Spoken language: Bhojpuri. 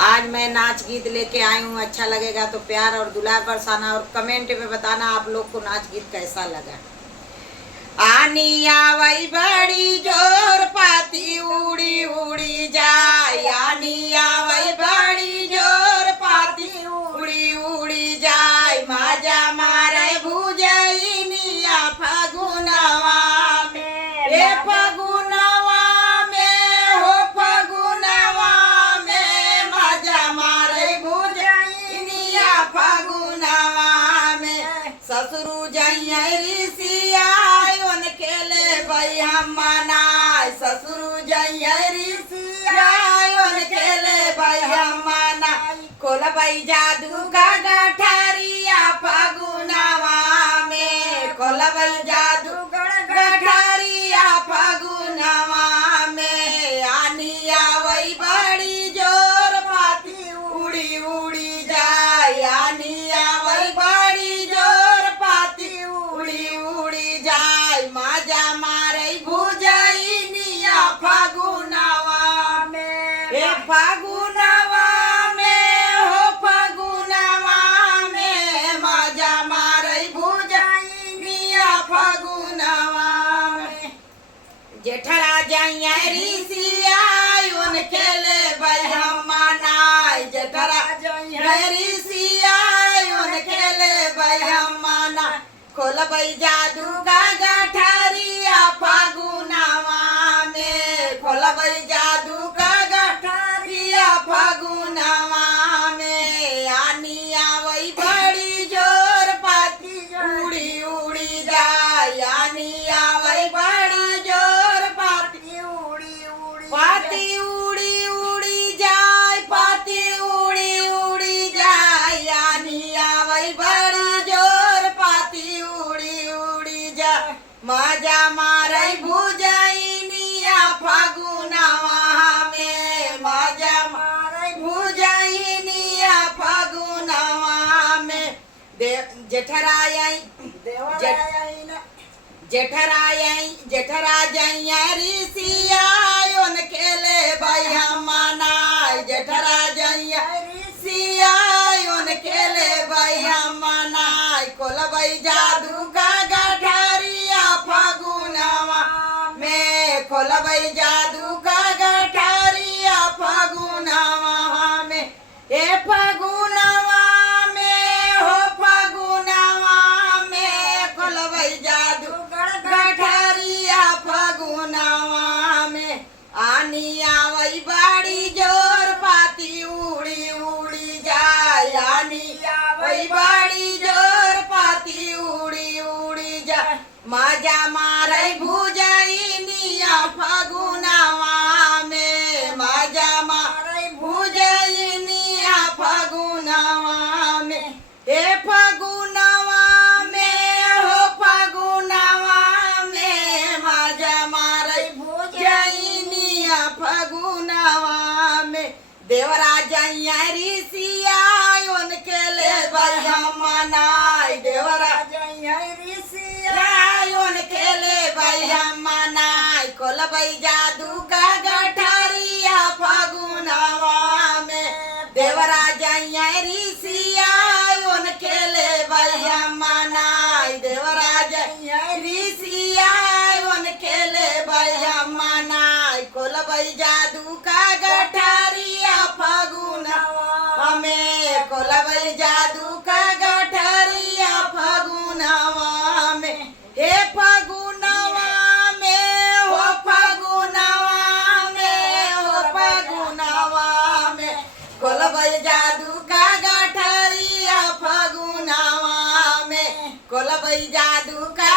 आज मैं नाच गीत लेके आई हूँ। अच्छा लगेगा तो प्यार और दुलार बरसाना और कमेंट में बताना आप लोग को नाच गीत कैसा लगा। आनी आवई बड़ी जोर पाती उड़ी उड़ी जाए, आनी आवई बड़ी जोर पाती उड़ी उड़ी जाए, माजा मारे भुजैनिया फगुनवा में, रे फगुनवा में हो फगुनवा में, माजा मारे भुजैनिया फगुनवा में। ससुरु जइया ऋषिया हम मनाए, ससुरु जइया ऋषिया खेले भाई हम मनाए, खोलबई जादू का गठरिया फगुनवा में, खोलबई जादू गठरिया फगुनवा में। आनी आवई बड़ी जोर पाती उड़ी उड़ी जाए, आनी आवई बड़ी जोर पाती उड़ी उड़ी जाए, माजा फगुनवा में, हे फगुनवा में हो फगुनवा में, माजा मारई भुजैनिया फगुनवा में। जेठरा जइया ऋषिया उन खेले भाई हम मनाए, जेठरा जइया ऋषिया उन खेले भाई हम मनाए, खोलबई जादू का गठरिया फगुनवा में, खोलबई जादू का गठरिया फगुनवा में। आनी आवई बड़ी जोर पाती उड़ी उड़ी जाए, आनी आवई बड़ी जोर पाती उड़ी उड़ी पाती उड़ी उड़ी जाए, पाती उड़ी उड़ी जाए, आनी आवई बड़ी जोर पाती उड़ी उड़ी जाए, माजा मारई भुजैनिया फगुनवा में, माजा मारई भुजैनिया फगुनवा में। जेठरा जइया ऋषिया उन खेले भाई हम मनाए, जेठरा जइया ऋषिया उन खेले भाई हम मनाए, खोलबई जादू का गठरिया फगुनवा में, खोलबई जादू का गठरिया फगुनवा में। ए फगुनवा में हो फगुनवा में, खोलबई जादू गठरिया फगुनवा में। आनी आवई बड़ी जोर पाती उड़ी उड़ी जाए, आनी आवई बड़ी जोर पाती उड़ी उड़ी जाए, माजा मारई भुजैनिया फगुनवा में, माजा मारई भुजैनिया फगुनवा में। हे फगुनवा में हो फगुनवा में, माजा मारई भुजैनिया फगुनवा में। देवरा जइया ऋषिया उन खेले भाई हम मनाए, देवरा जइया ऋषिया उन खेले भाई हम मनाए, खोलबई जादू का गठरिया फगुनवा में। देवरा जइया ऋषिया उन खेले भाई हम मनाए, देवरा जइया ऋषिया उन खेले भाई हम मनाए, खोलबई जादू का गठरिया फगुनवा में, खोलबई जादू का गठरिया फगुनवा में। हे फगुनवा में हो फगुनवा में, हो फगुनवा में, खोलबई जादू का गठरिया फगुनवा में, खोलबई जादू का